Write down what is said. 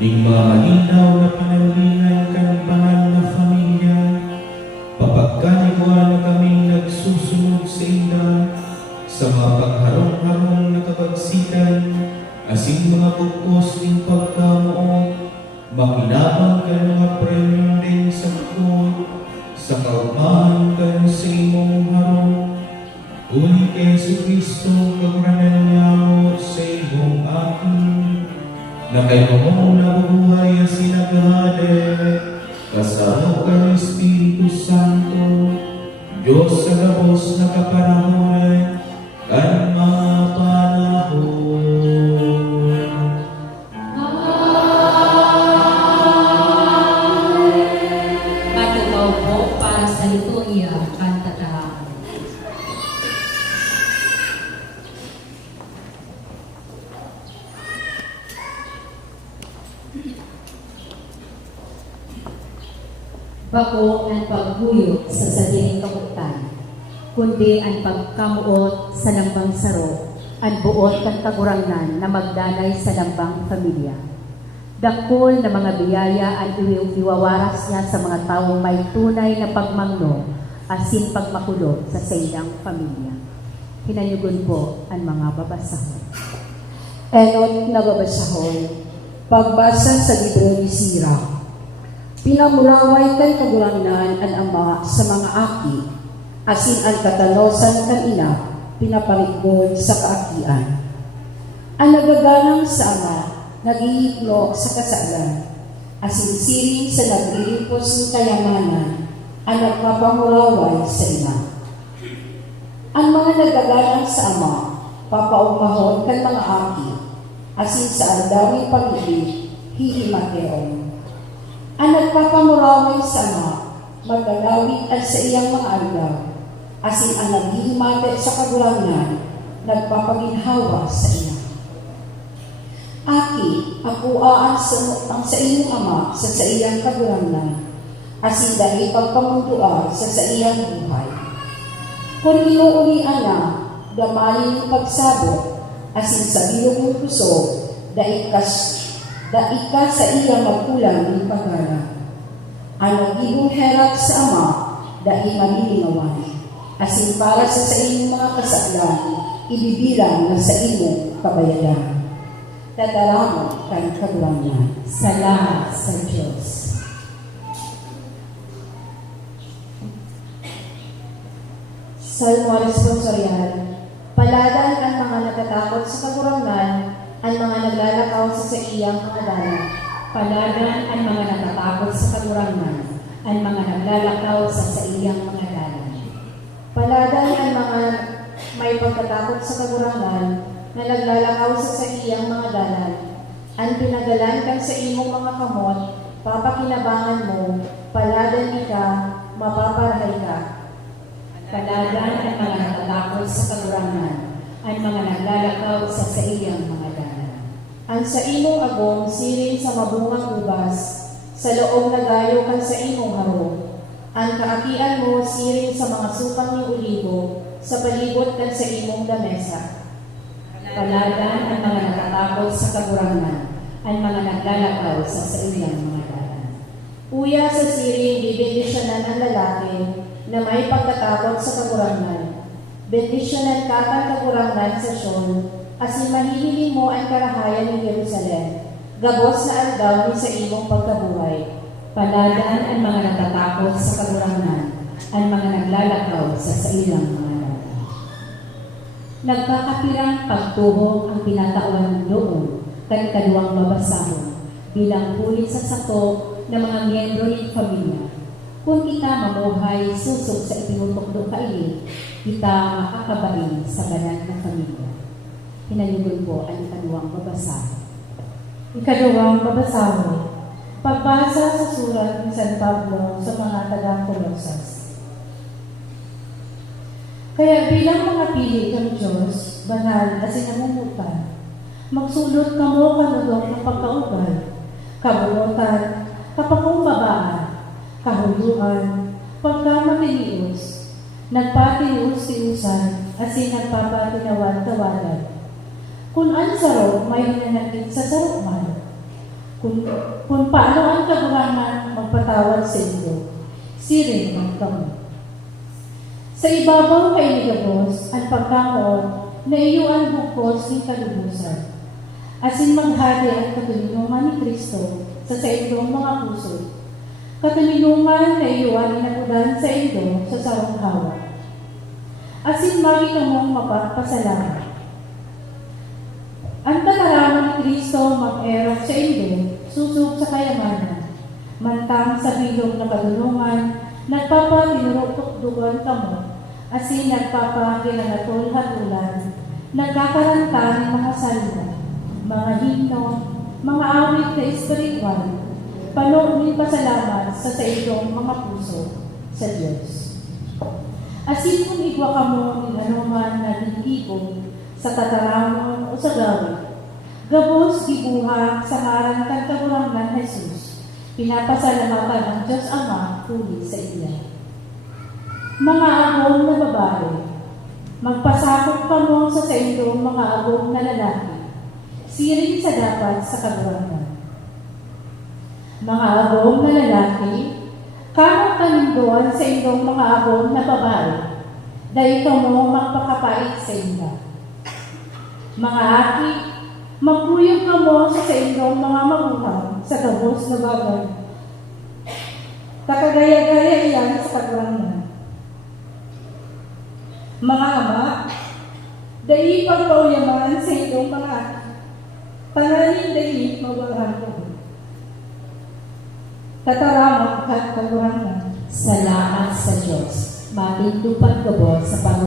ning mga malinaw na pananglingan kang banal na pamilya, papagkanikuan na kaming nagsusunod sa inda, sa mga pagharong-harong na kabagsikan, asing mga bukos ning pagkamuo, makinabang ka mga premyo din sa bukod, sa kaumahan ka sa imong harong, uli kay Yesu Kristo kaguranan niya mo sa imong akin, na kay mo nabubuhay ang sinagahade, kasama ka ng Espiritu Santo, Diyos sa labos na kapanahon, kan mga panahon. Matugaw po para sa liturgia, kanta tahan. Bako ang paghuyot sa sadining kabutan, kundi ang pagkamuot sa lambang saro, ang buot kang kagurangnan na magdanay sa lambang pamilya. Dakol na mga biyaya ang iwawaras niya sa mga taong may tunay na pagmangno, asin pagmakulog sa sayang pamilya. Hinanyugon po ang mga babasahon. Enot na babasahon, pagbasa sa libro ni Sira. Pinamulaway kay kagurangnan ang ama sa mga aki, asin ang katalosan kan ina, pinaparikod sa kaakian. Ang nagagalang sa ama, nag-iitlog sa kasalan, asin siring sa naglilipos ng kayamanan, ang nagpapamulaway sa ina. Ang mga nagagalang sa ama, papaumahon kan mga aki, asin sa aldawing pag-ibig, hihimateon. Ang nagpapamuraway sa ama, maglalawit at sa iyang mga aldaw, asin ang naghihimate sa kagurangan, nagpapaginhawa sa iya. Aki, akuaan ang sa iyong ama sa iyang kagurangan, asin dahil pagpamunduan sa iyang buhay. Kung inuulian na, damanin yung pagsabot, asin sa iyong mong puso, dahil ka sa iya magkulang ng pagara. Ang nagiging herap sa ama, dahil malilinawan. Asin para sa inyong mga kasaklan, ibibilang na sa inyong kabayadan. Tadaramo kan kagurangnan. Salamat sa Diyos. Salmo responsorial. Paladan ang mga natatakot sa kagurangnan, ang mga naglalakaw sa iyang mga dalan. Paladan ang mga natatakot sa kagurangnan, ang mga naglalakaw sa iyang mga dalan. Paladan ang mga may pagkatakot sa kagurangnan, na naglalakaw sa iyang mga dalan. Ang pinagalan kang sa imong mga kamot, papakinabangan mo, paladan ika, mapaparahay ka. Paladan ang mga natatakot sa kagurangnan, ang mga naglalakaw sa iyang mga dalan. Ang sa imong agong siring sa mabungang ubas, sa loob na gayo kang sa imong harong. Ang kaakian mo siring sa mga supang ng ulibo, sa palibot kang sa imong lamesa. Paladan ang mga natatakot sa kagurangnan, ang mga naglalakaw sa iyang mga dalan. Uya sa siring bibendisyonan ang lalaki na may pagkatakot sa kagurangnan. Bendisyonan ka kang kagurangnan sa Sion, asin mahihiling mo ang karahayan ng Jerusalem, gabos na aldaw ni sa imong pagkabuhay. Paladan ang mga natatakot sa kagurangnan, ang mga naglalakaw sa iyang mga dalan. Nagkakapirang pagtuhog ang tinatawan doon kan kaduwang babasahon bilang huli sa sato ng mga miyembro ng pamilya. Kung kita mamuhay susok sa itinutukdo kaili, kita makakabain sa banal na pamilya. Hinaligon po ang ikaduwang babasahon. Ikaduwang babasahon. Pagbasa sa sulat ni San Pablo sa mga taga-Colosas. Kaya bilang mga pili ng Diyos, banal at sinamumutan, magsulot kamo kanudok ng pagkaubay, kabuotan, kapakumbabaan, kahuluan, pagkamatinius, nagpatinius-tiusan, asin nagpapatinawan-tawanan. Kung ang sarok may hinanakit sa sarokman, kung paano ang kagurangan magpatawad sa inyo, siring ang kamo. Sa ibabaw kay Ligabos, ang pagkamoon na iyo ang bukos ng kalubusan. Asin maghari ang katulungan ni Kristo sa saindong mga puso. Katulungan na iyo ang inabudan sa indo sa sarong hawak. Asin magi ka mong mapagpasalamat. Ang tataraman ni Kristo mag-erap sa indo, susog sa kayamanan, mantang sa bilog na kadulungan, nagpapatinurok-tukdugan ka mo, asin nagpapakilangatol-hatulan, nagkakaranta ng mga salita, mga himno, mga awit na espiritual, panunin pasalamat sa saitong mga puso sa Diyos. Asin kung igwa ka mo ng anuman na higipon sa tataramon o sa gawin, gabos gibuha sa ngaran kang kagurangan Jesus, pinapasalamatan ang Diyos Ama tuli sa iya. Mga agong na babae, magpasakop ka mo sa saindong mga agong na lalaki, siring sa dapat sa kagurangan. Mga agong na lalaki, kamang kaninduan sa indong mga agong na babae, dahil ka mo magpakapait sa inda. Mga aki, magpuyog ka mo sa indong mga maguhang sa gabos na bagay. Kakagaya-gaya iyan sa kagurangan. Mga ama, dahil pagpauyaman sa indong mga aki, tanganin dahil mawalan ko. Tataramang at kagurangan. Salamat sa Diyos. Matindupan ko sa